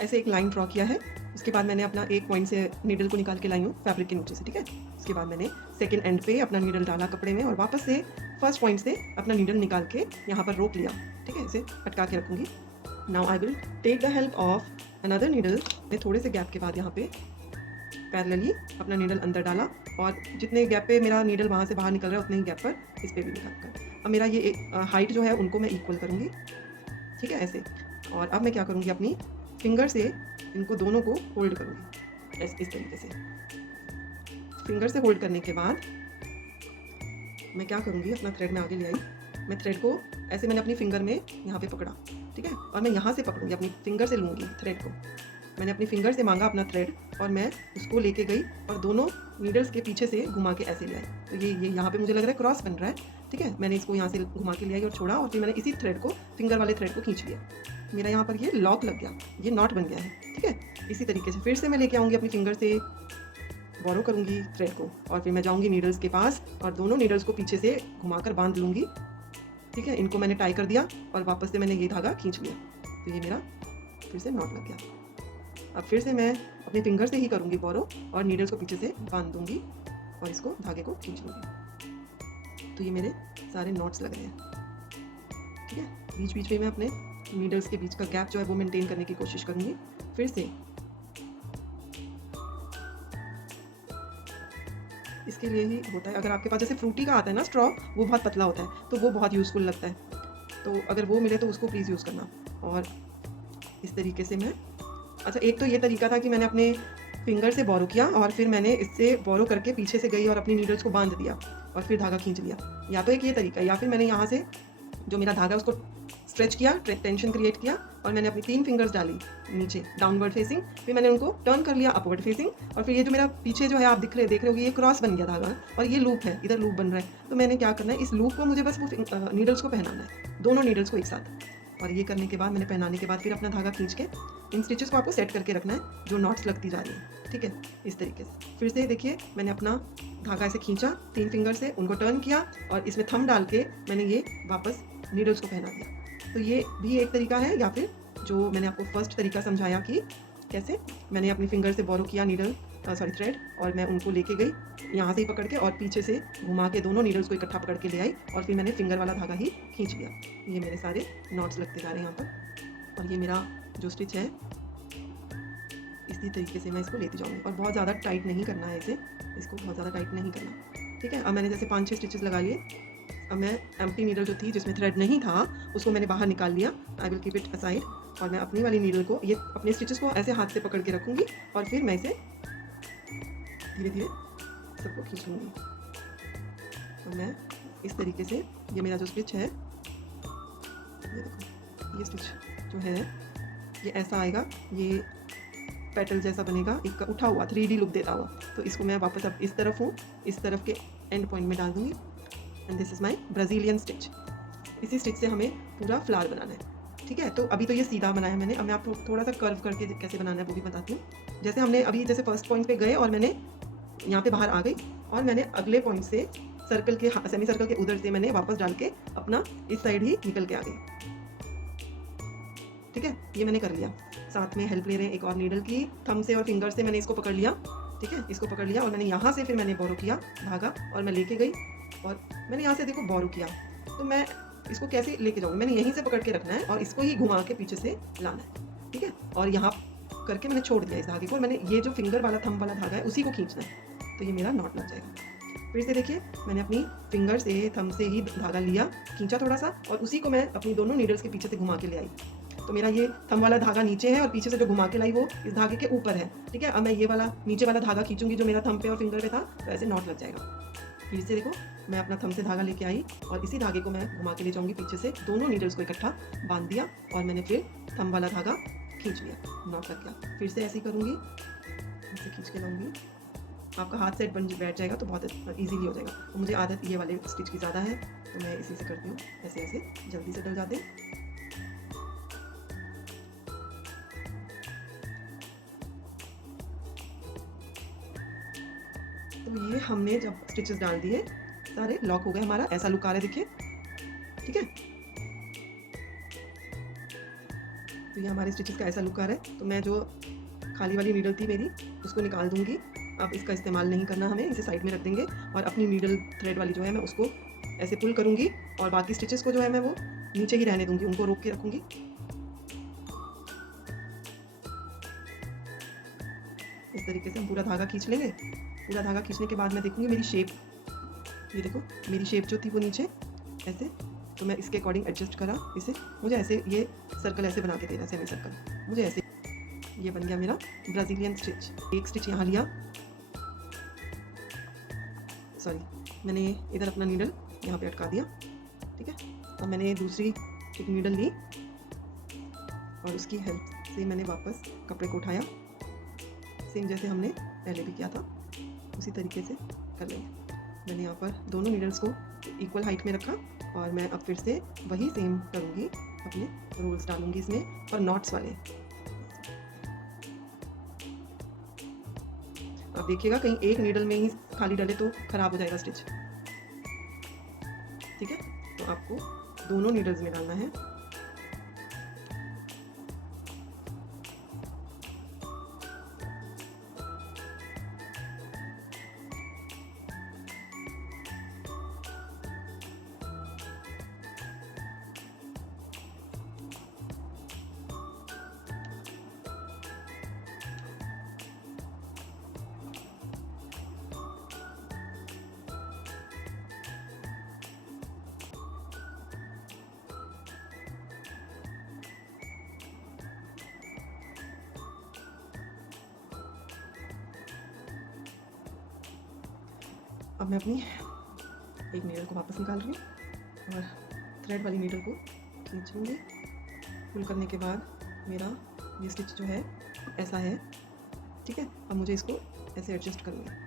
ऐसे एक line draw किया है। उसके बाद मैंने अपना एक पॉइंट से नीडल को निकाल के लाई हूँ फैब्रिक के नीचे से, ठीक है। उसके बाद मैंने सेकंड एंड पे अपना नीडल डाला कपड़े में और वापस से फर्स्ट पॉइंट से अपना नीडल निकाल के यहाँ पर रोक लिया, ठीक है। इसे अटका के रखूँगी। Now I will take the help of another needle. मैं थोड़े से गैप के बाद यहाँ पे पैरेलली अपना नीडल अंदर डाला और जितने गैप पे मेरा नीडल वहाँ से बाहर निकल रहा है उतने ही गैप पर इस पर भी निकाल कर अब मेरा ये हाइट जो है उनको मैं इक्वल करूँगी, ठीक है, ऐसे। और अब मैं क्या करूँगी, अपनी फिंगर से इनको दोनों को होल्ड करूँगी इस तरीके से। फिंगर से होल्ड करने के बाद मैं क्या करूँगी, अपना थ्रेड में आगे ले आई। मैं थ्रेड को ऐसे मैंने अपनी फिंगर में यहाँ पे पकड़ा, ठीक है, और मैं यहाँ से पकड़ूँगी, अपनी फिंगर से लूँगी थ्रेड को। मैंने अपनी फिंगर से मांगा अपना थ्रेड और मैं उसको लेके गई और दोनों नीडल्स के पीछे से घुमा के ऐसे ले आई। तो ये यहाँ पे मुझे लग रहा है क्रॉस बन रहा है, ठीक है। मैंने इसको यहाँ से घुमा के ले आई और छोड़ा और फिर मैंने इसी थ्रेड को, फिंगर वाले थ्रेड को खींच लिया। मेरा यहाँ पर ये लॉक लग गया, ये नॉट बन गया है, ठीक है। इसी तरीके से फिर से मैं लेके आऊँगी, अपनी फिंगर से बोरो करूँगी थ्रेड को और फिर मैं जाऊँगी नीडल्स के पास और दोनों नीडल्स को पीछे से घुमाकर बांध लूँगी, ठीक है। इनको मैंने टाई कर दिया और वापस से मैंने ये धागा खींच लिया। तो ये मेरा फिर से नॉट लग गया। अब फिर से मैं अपने फिंगर से ही करूँगी बोरो और नीडल्स को पीछे से बांध दूँगी और इसको धागे को खींच लूँगी। तो ये मेरे सारे नॉट्स लग रहे हैं, ठीक है। बीच बीच में मैं अपने नीडल्स के बीच का गैप जो है वो मेंटेन करने की कोशिश करूँगी। फिर से इसके लिए ही होता है, अगर आपके पास जैसे फ्रूटी का आता है ना स्ट्रॉ, वो बहुत पतला होता है तो वो बहुत यूज़फुल लगता है। तो अगर वो मिले तो उसको प्लीज़ यूज़ करना। और इस तरीके से मैं, अच्छा, एक तो ये तरीका था कि मैंने अपने फिंगर से बोरो किया और फिर मैंने इससे बोरो करके पीछे से गई और अपनी नीडल्स को बांध दिया और फिर धागा खींच लिया। या तो एक ये तरीका, या फिर मैंने यहाँ से जो मेरा धागा उसको स्ट्रेच किया, टेंशन क्रिएट किया और मैंने अपनी 3 फिंगर्स डाली नीचे डाउनवर्ड फेसिंग, फिर मैंने उनको टर्न कर लिया अपवर्ड फेसिंग और फिर ये जो मेरा पीछे जो है आप देख रहे होगे ये क्रॉस बन गया धागा और ये लूप है, इधर लूप बन रहा है। तो मैंने क्या करना है, इस लूप को मुझे बस वो नीडल्स को पहनाना है, दोनों नीडल्स को एक साथ। और ये करने के बाद, मैंने पहनाने के बाद फिर अपना धागा खींच के इन स्टिचेस को आपको सेट करके रखना है जो नॉट्स लगती जा रही है, ठीक है, इस तरीके से। फिर से देखिए, मैंने अपना धागा ऐसे खींचा 3 फिंगर से, उनको टर्न किया और इसमें थंब डाल के मैंने ये वापस नीडल्स को पहना दिया। तो ये भी एक तरीका है, या फिर जो मैंने आपको फर्स्ट तरीका समझाया कि कैसे मैंने अपनी फिंगर से बोरो किया थ्रेड और मैं उनको लेके गई यहाँ से ही पकड़ के और पीछे से घुमा के दोनों नीडल्स को इकट्ठा पकड़ के ले आई और फिर मैंने फिंगर वाला धागा ही खींच लिया। ये मेरे सारे नॉट्स लगते जा रहे हैं यहाँ पर। और ये मेरा जो स्टिच है इसी तरीके से मैं इसको लेती जाऊँगी और बहुत ज़्यादा टाइट नहीं करना है इसे, इसको बहुत ज़्यादा टाइट नहीं करना, ठीक है। अब मैंने जैसे 5-6 स्टिचेस लगा लिए। अब मैं एम्प्टी नीडल जो थी जिसमें थ्रेड नहीं था उसको मैंने बाहर निकाल लिया। I will keep it aside और मैं अपनी वाली नीडल को, ये अपने स्टिचेस को ऐसे हाथ से पकड़ के रखूँगी और फिर मैं इसे धीरे धीरे सबको खींच लूँगी। और मैं इस तरीके से, ये मेरा जो स्टिच है, ये देखो, ये स्टिच जो है ये ऐसा आएगा, ये पेटल जैसा बनेगा, एक उठा हुआ 3D लुक देता हुआ। तो इसको मैं वापस अब इस तरफ हूँ, इस तरफ के एंड पॉइंट में डाल दूँगी and this is my Brazilian stitch. इसी स्टिच से हमें पूरा फ्लावर बनाना है, ठीक है। तो अभी तो ये सीधा बनाया मैंने, अब मैं आपको थोड़ा सा कर्व करके कैसे बनाना है वो भी बताती हूँ। जैसे हमने अभी जैसे फर्स्ट पॉइंट पे गए और मैंने यहाँ पे बाहर आ गई और मैंने अगले पॉइंट से सर्कल के, सेमी सर्कल के उधर से मैंने वापस डाल के अपना इस साइड ही निकल के आ गई, ठीक है। ये मैंने कर लिया। साथ में हेल्प ले रहे हैं एक और नीडल की, थंब से और फिंगर से मैंने इसको पकड़ लिया, ठीक है, इसको पकड़ लिया और मैंने यहाँ से फिर मैंने बोरो किया धागा और मैं लेके गई और मैंने यहाँ से देखो बोरो किया। तो मैं इसको कैसे लेके जाऊँगी, मैंने यहीं से पकड़ के रखना है और इसको ही घुमा के पीछे से लाना है, ठीक है। और यहाँ करके मैंने छोड़ दिया इस धागे को और मैंने ये जो फिंगर वाला थंब वाला धागा है उसी को खींचना है, तो ये मेरा नॉट लग जाएगा। फिर से देखिए, मैंने अपनी फिंगर से, थंब से ही धागा लिया, खींचा थोड़ा सा और उसी को मैं अपनी दोनों नीडल्स के पीछे से घुमा के ले आई। तो मेरा ये थंब वाला धागा नीचे है और पीछे से जो घुमा के लाई वो इस धागे के ऊपर है, ठीक है। अब मैं ये वाला नीचे वाला धागा खींचूंगी जो मेरा थंब पे और फिंगर पे था, तो ऐसे नॉट लग जाएगा। फिर से देखो, मैं अपना थंब से धागा लेके आई और इसी धागे को मैं घुमा के ले जाऊंगी पीछे से, दोनों नीडल्स को इकट्ठा बांध दिया और मैंने फिर थंब वाला धागा खींच लिया, नॉट लग गया। फिर से ऐसे ही करूँगी, ऐसे खींच के लाऊंगी, आपका हाथ सेट बैठ जाएगा तो बहुत ईजीली हो जाएगा। तो मुझे आदत ये वाले स्टिच की ज़्यादा है तो मैं इसी से करती हूँ, ऐसे ऐसे जल्दी से डल जाते हैं। तो ये हमने जब स्टिचेस डाल दिए सारे लॉक हो गए, हमारा ऐसा लुक आ रहा है, देखिए, ठीक है। तो ये हमारे स्टिचेस का ऐसा लुक आ रहा है। तो मैं जो खाली वाली नीडल थी मेरी उसको निकाल दूँगी। अब इसका इस्तेमाल नहीं करना हमें, इसे साइड में रख देंगे और अपनी नीडल थ्रेड वाली जो है मैं उसको ऐसे पुल करूँगी और बाकी स्टिचेस को जो है मैं वो नीचे ही रहने दूँगी, उनको रोक के रखूँगी। इस तरीके से हम पूरा धागा खींच लेंगे। पूरा धागा खींचने के बाद मैं देखूँगी मेरी शेप, ये देखो मेरी शेप जो थी वो नीचे ऐसे, तो मैं इसके अकॉर्डिंग एडजस्ट करा इसे। मुझे ऐसे ये सर्कल ऐसे बना के देना, सेमी सर्कल मुझे ऐसे। ये बन गया मेरा ब्राज़ीलियन स्टिच। एक स्टिच यहाँ लिया, सॉरी मैंने इधर अपना नीडल यहाँ पे अटका दिया, ठीक है। अब मैंने दूसरी एक नीडल ली और उसकी हेल्प से मैंने वापस कपड़े को उठाया, सेम जैसे हमने पहले भी किया था उसी तरीके से कर लेंगे। मैंने यहाँ पर दोनों नीडल्स को इक्वल हाइट में रखा और मैं अब फिर से वही सेम करूँगी, अपने रोल्स डालूँगी इसमें और नॉट्स वाले। आप देखिएगा कहीं एक नीडल में ही खाली डले तो ख़राब हो जाएगा स्टिच, ठीक है। तो आपको दोनों नीडल्स में डालना है। अब मैं अपनी एक नीडल को वापस निकाल रही हूँ और थ्रेड वाली नीडल को खींच लूँगी। पुल करने के बाद मेरा ये स्टिच जो है ऐसा है, ठीक है। अब मुझे इसको ऐसे एडजस्ट करना है।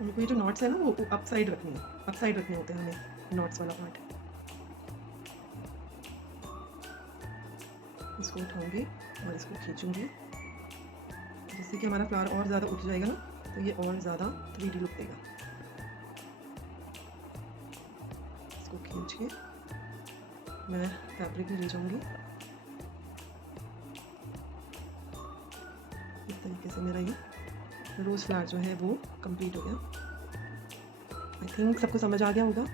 उनको ये जो नॉट्स है ना वो अप साइड रखनी है, अप साइड रखने होते हैं हमें नॉट्स वाला पार्ट। इसको उठाऊंगी और इसको खींचूंगी जिससे कि हमारा फ्लावर और ज़्यादा उठ जाएगा ना, तो ये और ज़्यादा 3D लुक देगा। इसको खींच के मैं फैब्रिक में ले जाऊंगी। इस तरीके से मेरा ये रोज़ फ्लावर जो है वो कंप्लीट हो गया। आई थिंक सबको समझ आ गया होगा।